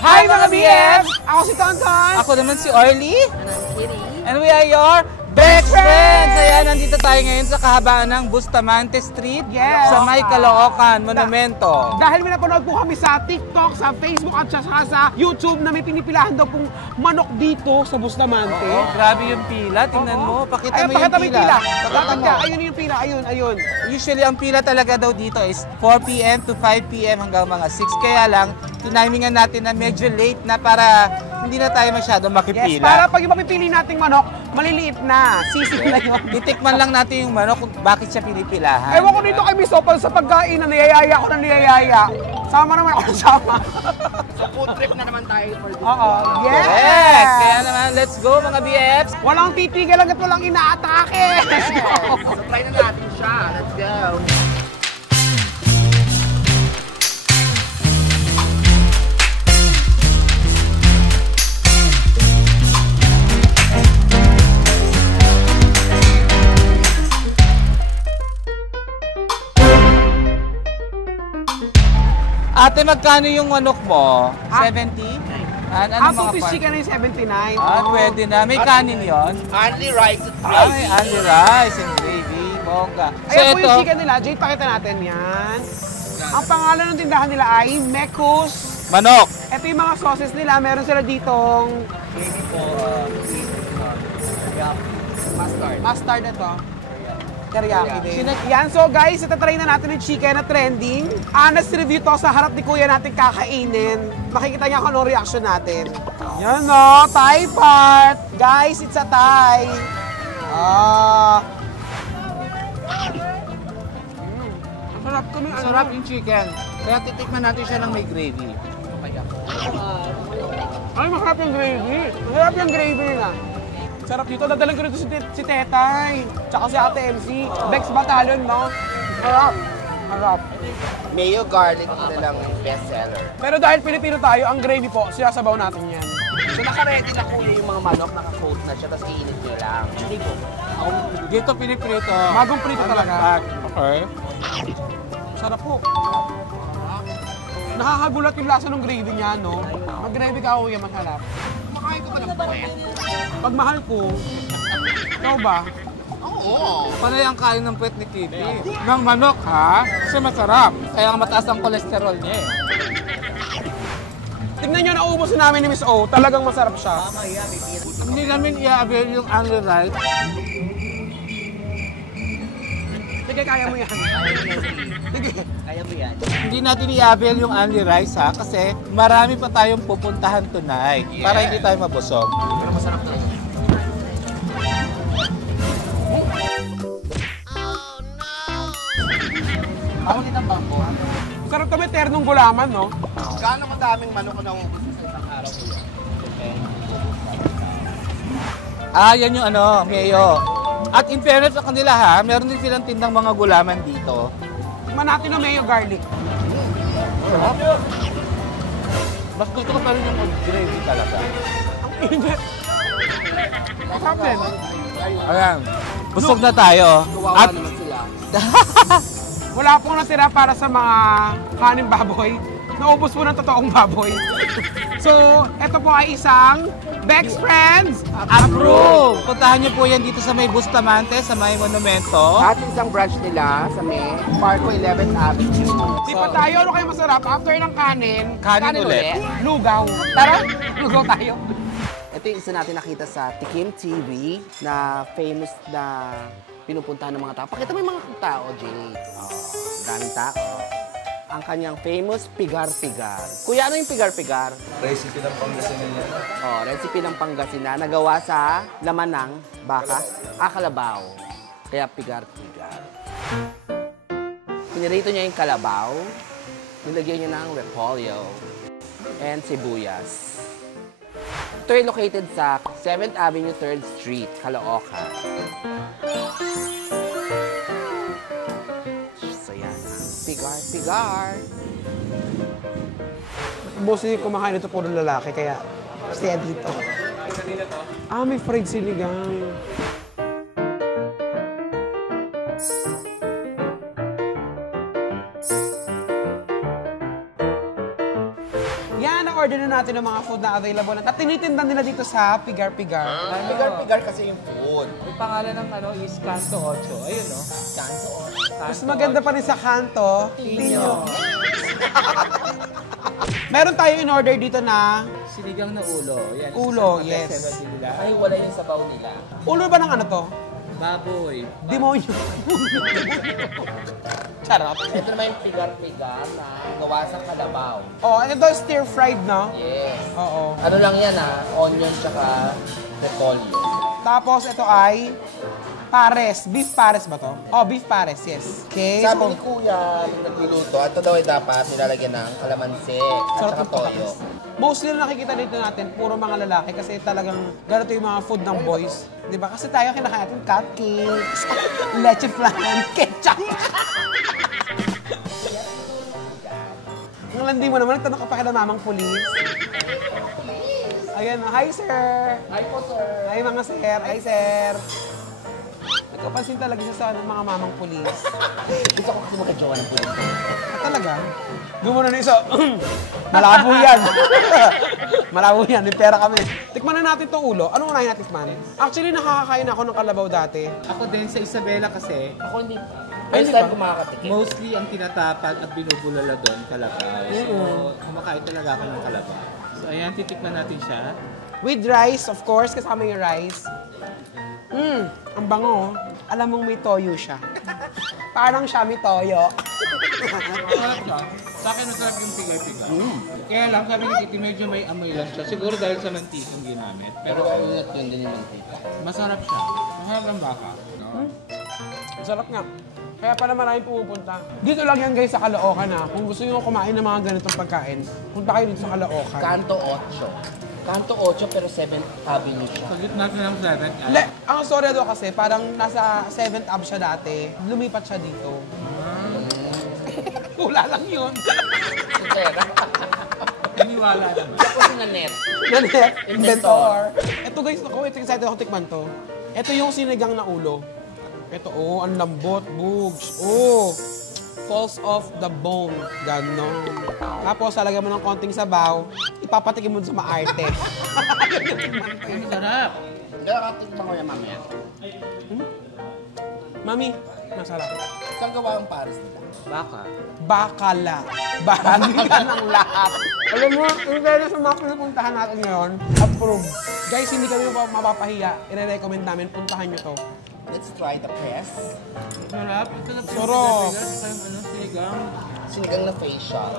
Hi mga BF! Ako si Tonton. Ako naman si Orly. And I'm Kitty. And we are your best friends! Ayan, nandito tayo ngayon sa kahabaan ng Bustamante Street sa May Caloocan, Monumento. Dahil may napanood po kami sa TikTok, sa Facebook at sa YouTube na may pinipilahan daw pong manok dito sa Bustamante. Oo, grabe yung pila. Tingnan mo. Pakita mo yung pila. Pakita mo. Ayun yung pila. Ayun. Usually, ang pila talaga daw dito is 4 p.m. to 5 p.m. hanggang mga 6. Kaya lang, tinimingan natin na medyo late na para hindi na tayo masyadong makipila. Yes, para pag yung mapipili nating manok, maliliit na. Sisig na yun. Titikman lang natin yung manok kung bakit siya pinipilahan. Ewan ko dito kay Miss Opal sa pagkain na niyayaya ko na niyayaya. Sama naman ako sama. So food trip na naman tayo for this. Oo. Yes! Correct! Kaya naman, let's go mga BFs! Walang titigil hanggat walang inaatake. Let's go! So try na natin siya. Let's go. Ate, magkano yung manok mo? Ah, 70? Ano Ang mga putis part? chicken ay 79. Pwede na. May kanin yon. Only rice and May gravy. only rice and gravy. Bongga. So Ayan po ito, yung chicken nila. Jade, pakita natin yan. Ang pangalan ng tindahan nila ay Mekos. manok. Ito yung mga sauces nila. Meron sila ditong mustard ito. Teriyaki din. Yan, so guys, itatry na natin yung chicken na trending. Honest review to, sa harap ni kuya natin kakainin. Makikita niya kung anong reaction natin. Yan o, Thai part. Guys, it's a Thai. Sarap kami. Sarap yung chicken. Kaya titikman natin siya ng may gravy. Ay, masarap yung gravy. Masarap yung gravy nila. Sarap dito. Dadalan ko rito si Tetay. Tsaka si Ate MC. Bex Batalyon, no? Sarap. Sarap. Mayo garlic na lang best seller. Pero dahil Pilipino tayo, ang gravy po, sinasabaw natin yan. So naka-ready na kuya yung mga manok, naka-coat na siya, tapos iinit nyo lang. Hindi po. Dito piniprito. Bagong prito talaga. Okay. Sarap po. Nakakagulat yung lasa ng gravy niya, no? Mag-gravy ka, kuya, masarap. Kumakain ko ba ng puwet? Pag mahal ko, ikaw ba? Oo. Panay ang kain ng puwet ni Kitty. Ng manok, ha? Kasi masarap. Kaya mataas ang kolesterol niya eh. Tingnan nyo, naubos na namin ni Miss O. Talagang masarap siya. Hindi namin i-avail yung only rice. Sige, kaya mo yan. Sige. Kaya mo yan. Hindi natin i-avail yung only rice ha kasi marami pa tayong pupuntahan tonight para hindi tayo mabusog. Pero masarap na rin. Ako din ang bangko. Sarap kami ternong gulaman, no? Gaano madaming manok na naubos sa isang araw ko yan? Yan yung mayo. At in fairness sa kanila ha, meron din silang tindang mga gulaman dito. Tikman natin ng mayo garlic. Mas gusto ko pa rin yung gravy talaga. Ang init. Masarap din. Ayan, busog na tayo. Kawawa naman sila. Wala pong natira para sa mga kanin baboy. Naubos po ng totoong baboy. So, ito po ay isang Bex Friends Approve! Puntahan niyo po yan dito sa may Bustamante, sa may Monumento. At isang branch nila sa may Parco 11th Avenue. Di pa tayo, ano kayo masarap? After ng kanin, Kanin ulit. lugaw. Tara, lugaw tayo. Ito yung isa natin nakita sa Tikim TV na famous na pinupuntahan ng mga tao. Pakita mo yung mga tao, Jay. Daming tao. Ang kanyang famous pigar-pigar. Kuya, ano yung pigar-pigar? Recipe ng Pangasinan yan. Recipe ng Pangasinan. Nagawa sa laman ng baka, kalabaw. Kaya pigar-pigar. Pinirito niya yung kalabaw. Nilagyan niya ng repolyo and sibuyas. Ito ay located sa 7th Avenue, 3rd Street, Caloocan. So yan, pigar-pigar. Boss, kumakain ito puro lalaki, kaya stay dito. May fried sinigang. in-order na natin ng mga food na available at tinitinda nila dito sa Pigar-Pigar. Pigar-pigar kasi yung food. Yung pangalan ng is Canto 8. Ayun, no? Kanto. Mas maganda pa rin sa kanto, Tinyo. Meron tayo in-order dito na Sinigang na ulo. Yan, Ulo, isa sa mga yes. best-seller nila. Ay, wala yung sabaw nila. ulo ba ng ano to? Baboy. Demonyo. Charot. Ito naman yung pigar-pigar na gawa sa kalabaw. Oh, ito stir-fried, no? Yes. Oo. Ano lang yan onion tsaka repolyo. Tapos ito ay pares. Beef pares ba to? Oh, beef pares, yes. Okay, Sabi ni Kuya, yung nagluluto, ito daw ay dapat nilalagyan ng kalamansi at sarap saka ng toyo. patis. Mostly na nakikita dito natin, puro mga lalaki kasi talagang ganito yung mga food ng boys. Di ba? Kasi tayo kinakain natin cupcakes, leche flan, ketchup. Ang landi mo naman, nagtanong ka pa kay mamang pulis. Ayan, hi sir. Hi po, sir. Hi mga sir. Hi sir. Nagkapansin talaga siya sa mga mamang pulis. Gusto ko kasi magka-jowa ng pulis. Talaga? Gumano na isa. Malabo yan. Malabo yan. May pera kami. Tikman na natin itong ulo. Ano unahin natin tikman? Actually, nakakakain ako ng kalabaw dati. Ako din sa Isabela kasi, Ako hindi. Ay, First hindi time ba? ko makakatikim. mostly ang tinatapad at binubulala doon, kalabaw. So, kumakain talaga ako ng kalabaw. So, ayan, titikman natin siya. With rice, of course. Kasama yung rice. Ang bango. Alam mong may toyo siya. Parang siya may toyo. Masarap siya. Sa akin, masarap yung pigay-pigay. Kaya lang, sabi ni Kitty, medyo may amoy lang siya. Siguro dahil sa mantikang ginamit. Pero Pero ulat yun din yung mantika. masarap siya. Masarap ang baka. Ang sarap nga. Kaya pala maraming pumupunta. Dito lang yan guys sa Caloocan na. Kung gusto nyo kumain ng mga ganitong pagkain, punta kayo dito sa Caloocan. Kanto 8. Kanto 8 pero 7th Avenue siya. Sa gitna siya ng 7. Le, ang storya doon kasi, parang nasa 7th Ave siya dati. Lumipat siya dito. Wala lang yun. Sintera. Iniwala naman. Ako si Nanette. Nanet, Inventor. inventor. Ito guys, ako, excited ako tikman to. Ito yung sinigang na ulo. Ito, oh, ang lambot, bugs. Oh, falls off the bone. Ganon. Tapos, lalagyan mo ng konting sabaw, ipapatikim mo sa maarte. Ang sarap. Nakakatikman ko yan mamaya. Mami, masarap. Saan gawa ang Paris nila? Baka. Bakala. Bahagi ka ng lahat. Alam mo, yung kaya sa mga pinupuntahan natin ngayon, approve. Guys, hindi kami mapapahiya. I-recommend namin, puntahan nyo to. Let's try the press. Sarap. Ito na Sarap. sinigang. Sinigang na facial.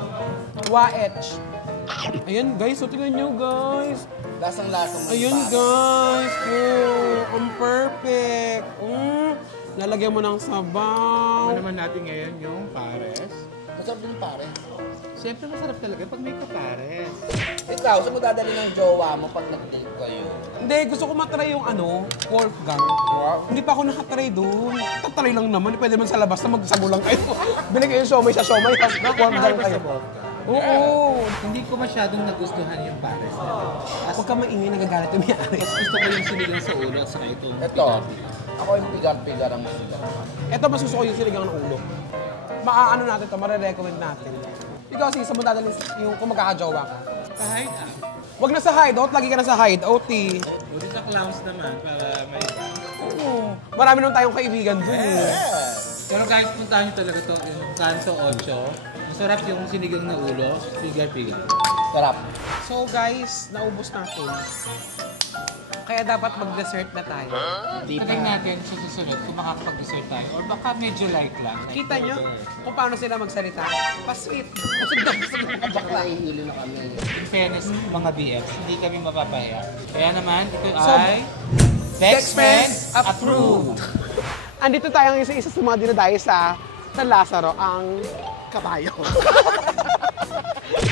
Waech. Ayan guys, so tingnan nyo guys. Lasang-lasang ng Ayun Paris. guys, oh, ang perfect. Lalagyan mo ng sabaw. Ano naman natin ngayon yung pares. Masarap din Paris. Siyempre masarap talaga pag may kapares. Ikaw, saan mo dadali ng jowa mo pag nag-date kayo? Hindi, gusto ko matry yung ano, Wolfgang. Wow. Hindi pa ako nakatry doon. Tatry lang naman. Pwede man sa labas na magsago lang kayo. Bili kayo siomay sa siomay, tapos Wolfgang kayo. Oo. Hindi ko masyadong nagustuhan yung pares nila. Huwag ka maingay, nagagalit yung may-ari. Mas gusto ko yung sinigang sa ulo at saka itong Ito, ako yung pigar-pigar ang masigang. Ito, mas gusto ko yung sinigang ng ulo. Maaano natin to, marirecommend natin. Ikaw, sa mo dadalhin yung kung magkakajowa ka. kahit Huwag na sa hideout, lagi ka na sa hideout eh. Uli sa clowns naman para may iba. Oo. Marami naman tayong kaibigan dun eh. Pero guys, puntahan nyo talaga to yung Canto 8. Masarap yung sinigang na ulo, pigar-pigar. Sarap. So guys, naubos natin. Kaya dapat mag-dessert na tayo. Tignan natin sa susunod kung makakapag-dessert tayo or baka medyo light lang. Kita nyo kung paano sila magsalita? Pa-sweet. Busog na busog na bakla. Nahihilo na kami. In fairness, mga BFs, hindi kami mapapahiya. Kaya naman, ito So, ay Best Friends Approved! Andito tayong isa-isa sa mga dinadayo sa San Lazaro, ang kabayo.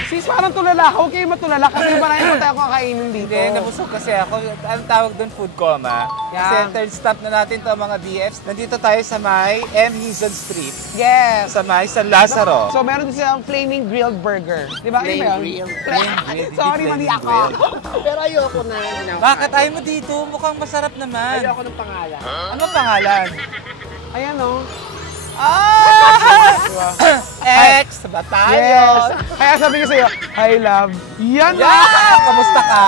Sis, parang tulala. Huwag kayo matulala kasi marami pa tayo kakainin dito. Hindi, nabusog kasi ako. Anong tawag doon? Food coma. Kasi Yeah. third stop na natin to mga BFs. Nandito tayo sa may M. Hizon Street. Yes. Sa may San Lazaro. So, meron din silang flaming grilled burger. Di ba? Ano ba yun? Flame grilled. Sorry, mali ako. Pero ayoko na. Bakit ayaw mo dito? Mukhang masarap naman. Ayoko ng pangalan. Ano pangalan? Ayan o. Ah! X ba tayo? Yes! Kaya sabi ko sa'yo, hi love. Yan na! Yeah! Kamusta ka?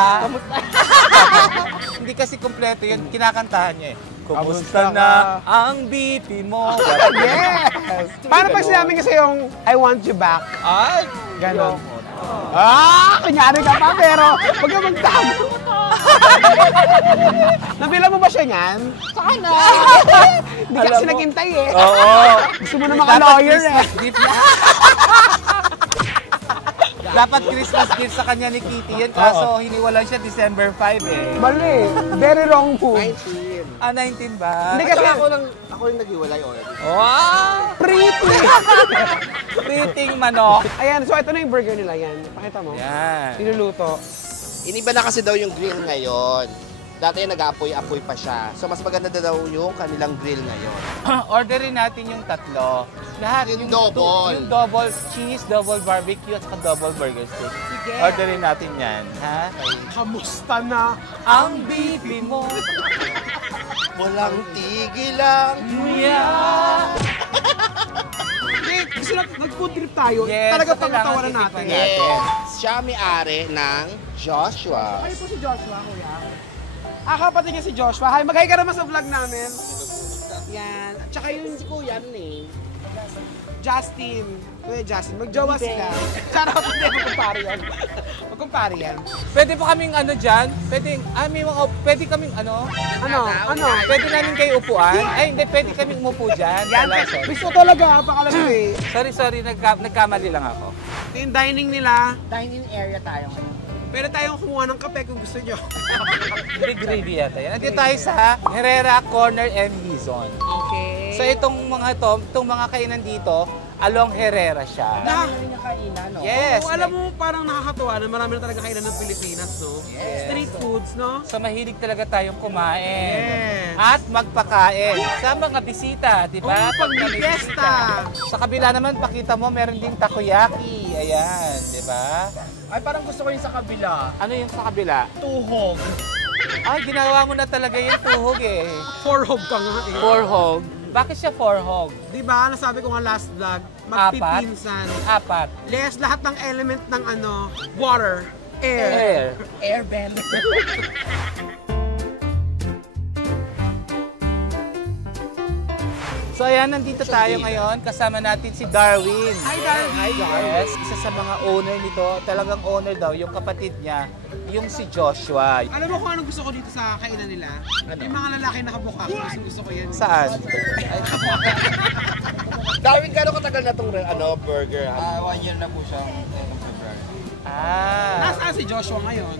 Hindi kasi kumpleto yun. Kinakantahan niya eh. Kamusta Kumusta na ang BP mo? Yes! Paano pag sinabi ko sa'yo I want you back? Ay! Ganon. Kunyari ka pa, pero huwag ka magtago. Nabila mo ba siya niyan? Sana! Hindi ka kasi naghintay eh. Oo. Gusto mo na maka-lawyer eh. Christmas gift. Dapat Christmas gift sa kanya ni Kitty yun, kaso hiniwalan siya December 5 eh. Mali. Very wrong move. 19. 19 ba? Hindi kasi Ako yung naghiwalay already. Wow! pretty. Priting manok. Ayan, so ito na yung burger nila yan. Pakita mo. Yan. Niluluto. Iniba na kasi daw yung grill ngayon. Dati nag-aapoy-apoy pa siya. So mas maganda daw yung kanilang grill ngayon. Orderin natin yung tatlo. Lahat. Yung double. Yung double cheese, double barbecue, at saka double burger steak. Sige. Orderin natin yan. Ha? Kamusta na? Ang BP mo. Walang tigil lang. Yeah. Hindi, gusto natin, nag-food trip tayo. Yes, Talaga so kailangan pagkatawanan titikman natin. natin. Yes. Siya may-ari ng Joshua. Ay po si Joshua, kuya. Kapatid niya si Joshua. Hi, mag-hi ka naman sa vlog namin. Yan. At saka yung si kuya, ano eh? Justin. Kuya Justin, magjowa sila. Charot, hindi. Magkumpare yan. Magkumpare yan. Pwede pa kaming ano dyan? Pwede kaming ano? Ano? Pwede namin kayo upuan? Ay, hindi. Pwede kaming umupo dyan. Yan. Wala, sorry. Gusto talaga, pakalam ko eh. Sorry. Nagkamali lang ako. Ito yung dining nila. Dining area tayo ngayon. Pwede tayong kumuha ng kape kung gusto nyo. Big gravy yata yan. Nandito tayo sa Herrera Corner M. Hizon. Okay. So itong mga kainan dito, along Herrera siya. Yes. Oo, alam mo, parang nakakatuwa na marami na talaga kainan ng Pilipinas, no? Yes. Street foods, no? So mahilig talaga tayong kumain. Yes. At magpakain sa mga bisita, di ba? Oo, pag may may fiesta. bisita. Sa kabila naman, pakita mo, meron din takoyaki. Ayan, di ba? Ay, parang gusto ko yung sa kabila. Ano yung sa kabila? Tuhog. Ay, ginawa mo na talaga yung tuhog eh. Forhog ka nga eh. Forhog. Bakit siya forhog? Di ba, nasabi ko nga last vlog, magpipinsan. 4. Less lahat ng element ng water, air. Airbender. So ayan, nandito tayo ngayon. Kasama natin si Darwin. Hi, Darwin! Yes, isa sa mga owner nito. Talagang owner daw, yung kapatid niya, yung si Joshua. Alam mo kung anong gusto ko dito sa kainan nila? Yung mga lalaki nakabukak. Gusto ko yan. Saan? Darwin, gano'ng katagal na itong burger? 1 year na po siya itong February. Nasaan si Joshua ngayon?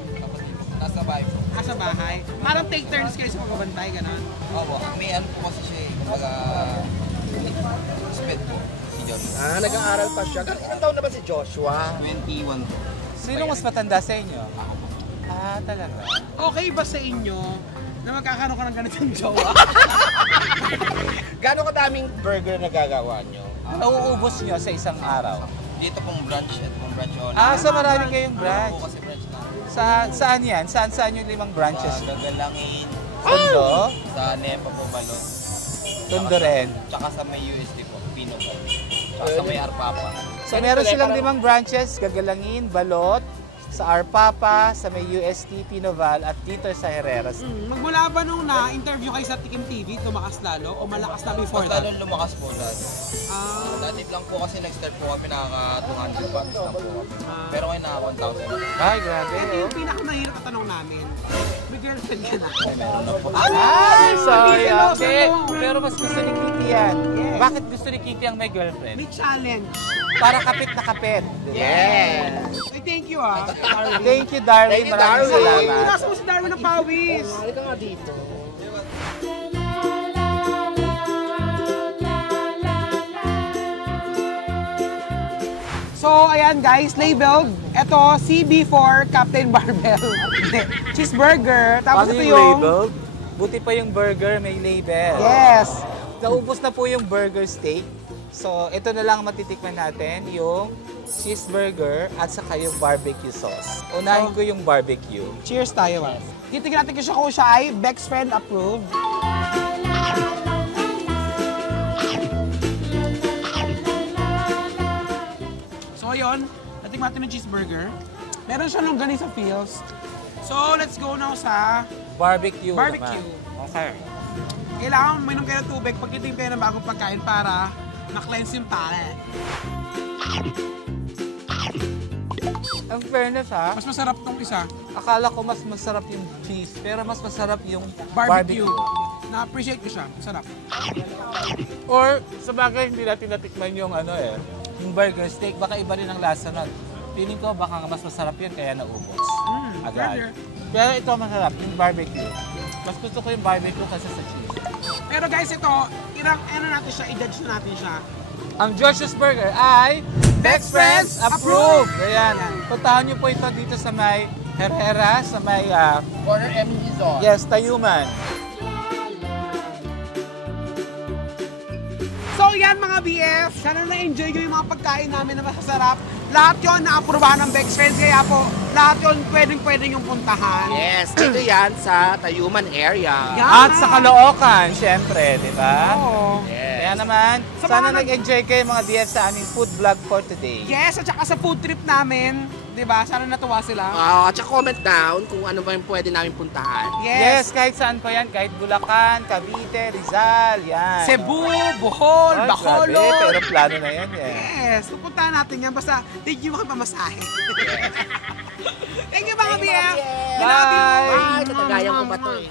Nasa bahay po. Sa bahay. Parang take turns kayo sa pagbabantay, gano'n. Opo, may ano po kasi siya eh. Kumbaga, sped po si John. Nag-aaral pa siya. Ilang taon na ba si Joshua? 21 po. Sino mas matanda sa inyo? Ako po. Talaga. Okay ba sa inyo na magkakaroon ka ng ganitong jowa? Gano'ng kadaming burger na gagawa nyo? Nauubos nyo sa isang araw? Dito pong branch at pong branch only. So marami kayong Ako branch. po kasi branch na. Saan yan? Saan yung 5 branches? Sa Gagalangin, Tondo? sa Nepa po Balot. Tondo rin. Tsaka sa may USD po, Pino po. Tsaka sa may Arpapa. So meron silang 5 branches, Gagalangin, Balot, sa Arpapa, sa may UST, Pinoval, at dito sa Herrera. Magmula ba nung na-interview kayo sa Tikim TV, tumakas lalo o malakas na before Mas that? lalong lumakas po dati. Dati lang po kasi nag-start po kami nakaka 200 watts na po kami. Pero ngayon naka 1,000. Ay, grabe. Ito yung pinakamahirap na tanong namin. May girlfriend ka na? Meron na po. Ay, sorry. Seryoso Okay. mo. Pero mas gusto ni Kitty yan. Yes. Bakit gusto ni Kitty ang may girlfriend? May challenge. Para kapit na kapit. Yes! Ay, thank you Darwin. Thank you, Darwin. Thank you, Maraming Darwin. salamat. Punas mo si Darwin ng pawis. Halika nga dito. So, ayan guys, labeled. Ito, CB4 Captain Barbell. Cheeseburger. Tapos ito yung... Buti pa yung burger may label. Yes. Naubos na po yung burger steak. So, ito na lang matitikman natin, yung cheeseburger at saka yung barbecue sauce. Unahin ko yung barbecue. Cheers tayo. Titignan natin kung siya ay Beck's Friend approved. Tikman natin ng cheeseburger. Meron siya longganisa feels. So, let's go now sa Barbecue. barbecue. Naman. Okay. Kailangan mainom kayo ng tubig pag itim kayo ng bagong pagkain para ma-cleanse yung palate. Ang fairness ha, Mas masarap tong isa, akala ko mas masarap yung cheese, pero mas masarap yung barbecue. Na-appreciate ko siya. Masarap. Or, sa bagay, hindi natin natikman yung yung burger steak, baka iba rin ang lasa nun. Feeling ko baka mas masarap yun, kaya naubos. Agad. burger. Pero ito masarap, yung barbecue. Mas gusto ko yung barbecue kasi sa cheese. Pero guys, ito, natin siya, i-judge na natin siya. Ang Josh's Burger ay Bex Friends Approved! Ayan. Puntahan niyo po ito dito sa may Herrera, sa may Corner MG Zone. yes, Tayuman. So yan mga BF, sana na-enjoy nyo yung mga pagkain namin na masasarap. Lahat yon na-aprobahan ng Bex Friends, kaya po lahat yon pwedeng yung puntahan. Yes, dito yan sa Tayuman area. Yan. At sa Caloocan, syempre, di ba? Oo. Kaya naman, Sa sana mga nag-enjoy kayo mga DF sa aming food vlog for today. Yes, at saka sa food trip namin, di ba? Sana natuwa sila. At saka comment down kung ano ba yung pwede namin puntahan. Yes, kahit saan pa yan, kahit Bulacan, Cavite, Rizal, yan. Cebu, Bohol, Ay, Bacolod. grabe, pero plano na yan, eh. Yes, pupuntahan natin yan. Basta, thank you mga pamasahe. Thank you mga BF. Bye! Ay, katagayan ko pa to eh.